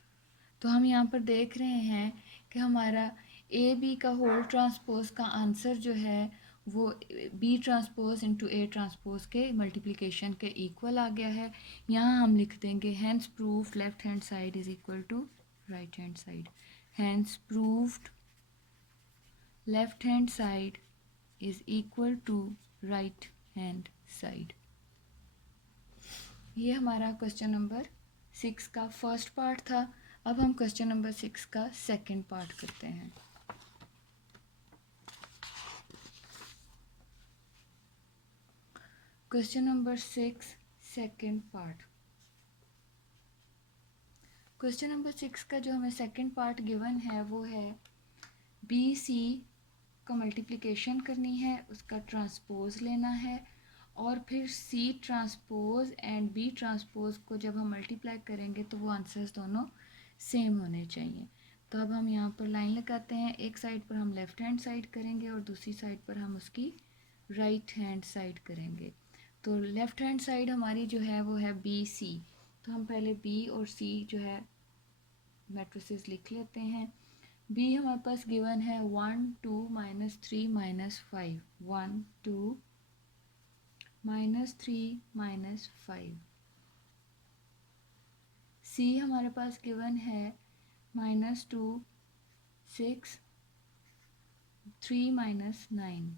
तो हम यहाँ पर देख रहे हैं कि हमारा ए बी का होल ट्रांसपोज का आंसर जो है वो B transpose into A transpose के मल्टीप्लिकेशन के इक्वल आ गया है। यहाँ हम लिख देंगे hence proof left hand side is equal to right hand side. Hence proved left hand side is equal to right hand side. ये हमारा क्वेश्चन नंबर 6 का फर्स्ट पार्ट था। अब हम क्वेश्चन नंबर 6 का सेकंड पार्ट करते हैं। Question number 6 second part. Question number 6 का जो हमें सेकंड पार्ट गिवन है वो है बी सी का मल्टीप्लिकेशन करनी है, उसका ट्रांसपोज लेना है और फिर C transpose and B transpose को जब हम मल्टीप्लाई करेंगे तो वो आंसर्स दोनों सेम होने चाहिए। तो अब हम यहाँ पर लाइन लगाते हैं। एक साइड पर हम लेफ्ट हैंड साइड करेंगे और दूसरी साइड पर हम उसकी राइट हैंड साइड करेंगे। तो लेफ्ट हैंड साइड हमारी जो है वो है बी सी। तो हम पहले बी और सी जो है मैट्रिसेस लिख लेते हैं। बी हमारे पास गिवन है 1 2 -3 -5, 1 2 -3 -5। सी हमारे पास गिवन है -2 6 3 -9।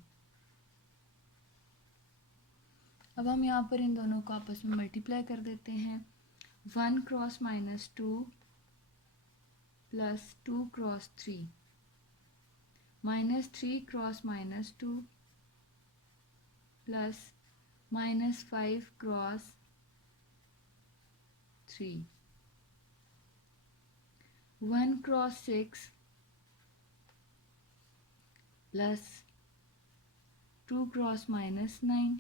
अब हम यहाँ पर इन दोनों को आपस में मल्टीप्लाई कर देते हैं। 1 cross -2 plus 2 cross 3 -3 cross -2 plus -5 cross 3, 1 cross 6 plus 2 cross -9,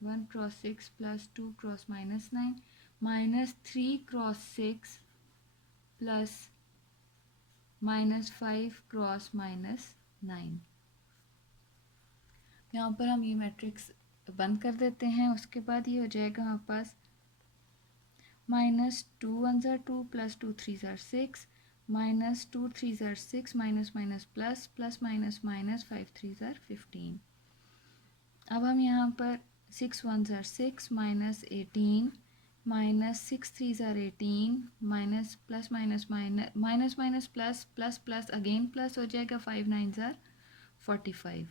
1 cross 6 plus 2 cross -9, -3 cross 6 plus -5 cross -9। यहाँ पर हम ये मैट्रिक्स बंद कर देते हैं। उसके बाद ये हो जाएगा हमारे पास -2 1 2 plus 2 3 6, -2 3 6, minus minus plus, plus minus minus, 5 3 15। अब हम यहाँ पर 6 1 6 -18, -6 3 18, minus plus minus minus minus minus plus plus plus again plus हो जाएगा, 5 9 45।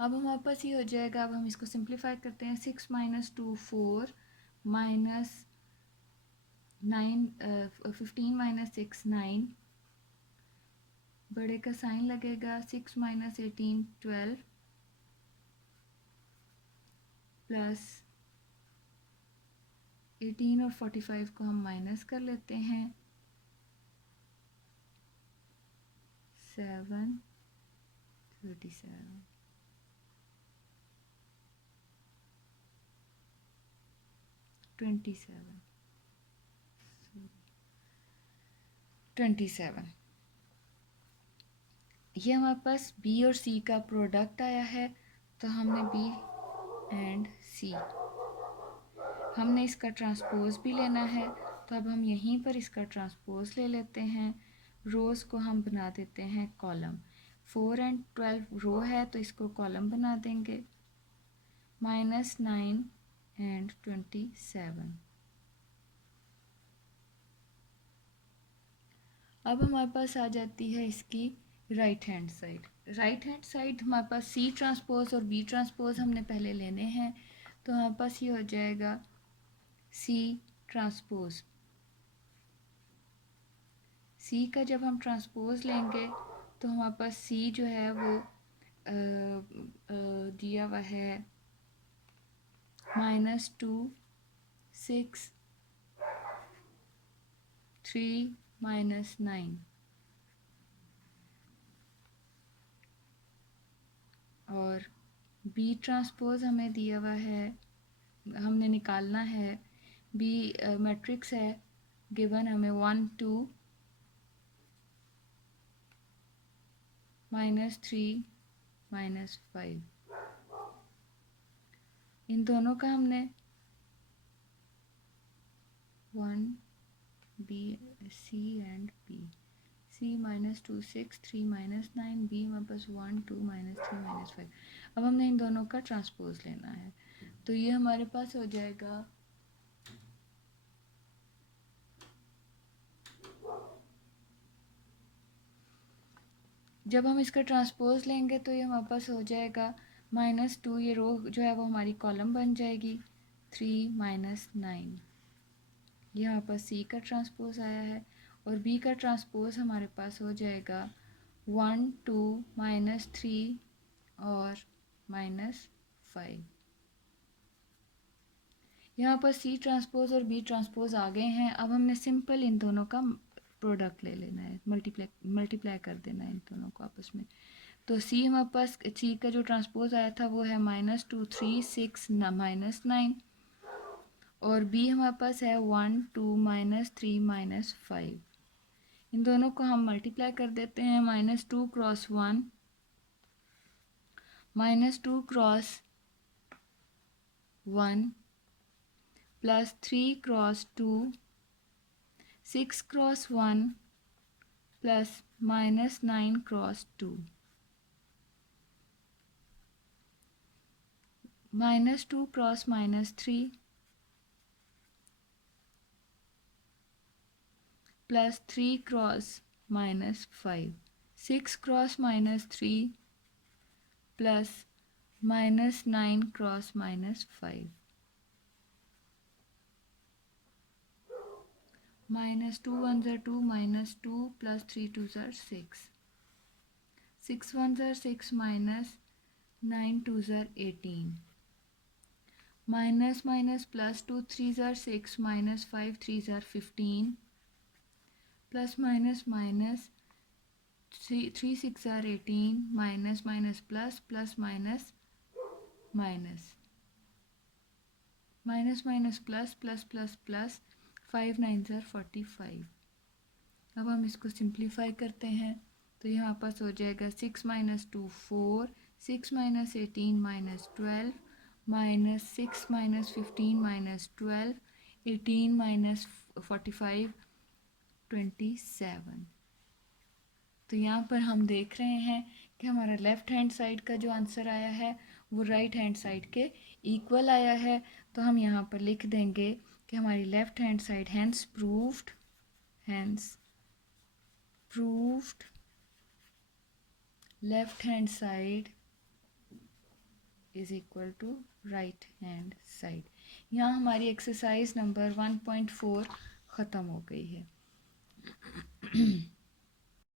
अब हमारे पास ये हो जाएगा। अब हम इसको सिंप्लीफाई करते हैं। 6 -2 4, -9 15 -6 9, बड़े का साइन लगेगा। 6 -18 12 प्लस 18 और 45 को हम माइनस कर लेते हैं। 7 37 27। ये हमारे पास बी और सी का प्रोडक्ट आया है। तो हमने बी एंड सी, हमने इसका ट्रांसपोज भी लेना है। तो अब हम यहीं पर इसका ट्रांसपोज ले लेते हैं। रोज़ को हम बना देते हैं कॉलम। 4 एंड 12 रो है तो इसको कॉलम बना देंगे। -9 एंड 27। अब हमारे पास आ जाती है इसकी right hand side. Right hand side हमारे पास सी ट्रांसपोज और बी ट्रांसपोज हमने पहले लेने हैं। तो हमारे पास ये हो जाएगा सी ट्रांसपोज। सी का जब हम ट्रांसपोज लेंगे तो हमारे पास सी जो है वो दिया हुआ है -2 6 3 -9, और बी ट्रांसपोज हमें दिया हुआ है, हमने निकालना है। बी मैट्रिक्स है गिवन हमें 1 2 -3 -5। इन दोनों का हमने 1 B C and B, C -2 6 3 -9, B हमारे पास 1 2 -3 -5। अब हमने इन दोनों का ट्रांसपोज लेना है। तो ये हमारे पास हो जाएगा जब हम इसका ट्रांसपोज लेंगे तो ये हमारे पास हो जाएगा -2, ये रो जो है वो हमारी कॉलम बन जाएगी। 3 -9, ये हमारे पास सी का ट्रांसपोज आया है। और बी का ट्रांसपोज हमारे पास हो जाएगा 1 2 -3 और -5। यहाँ पर सी ट्रांसपोज और बी ट्रांसपोज आ गए हैं। अब हमने सिंपल इन दोनों का प्रोडक्ट ले लेना है, मल्टीप्लाई कर देना है इन दोनों को आपस में। तो सी हमारे पास, सी का जो ट्रांसपोज आया था वो है -2 3 6 -9, और बी हमारे पास है 1 2 -3 -5। इन दोनों को हम मल्टीप्लाई कर देते हैं। -2 cross 1, -2 cross 1, plus 3 cross 2, 6 cross 1 plus minus 9 cross 2, minus 2 cross minus 3 plus 3 cross minus 5, 6 cross minus 3 plus minus 9 cross minus 5, minus 2 1 ज़र 2 माइनस 2 प्लस 3 2 ज़र 6, 6 1 ज़र 6 माइनस 9 2 ज़र 18, माइनस माइनस प्लस 2 3 ज़र 6 माइनस 5 3 ज़र 15 प्लस माइनस माइनस 3 6 ज़र 18 minus minus plus plus minus minus minus minus plus plus plus plus 5 9 ज़र 45। अब हम इसको सिंप्लीफाई करते हैं तो यहाँ पास हो जाएगा 6 minus 2 4, 6 minus 18 minus 12 minus 6 minus 15 minus 12, 18 minus 45 27। तो यहाँ पर हम देख रहे हैं कि हमारा लेफ़्ट हैंड साइड का जो आंसर आया है वो राइट हैंड साइड के इक्वल आया है। तो हम यहाँ पर लिख देंगे कि हमारी left hand side hence proved left hand side is equal to right hand side. यहाँ हमारी एक्सरसाइज नंबर 1.4 ख़त्म हो गई है।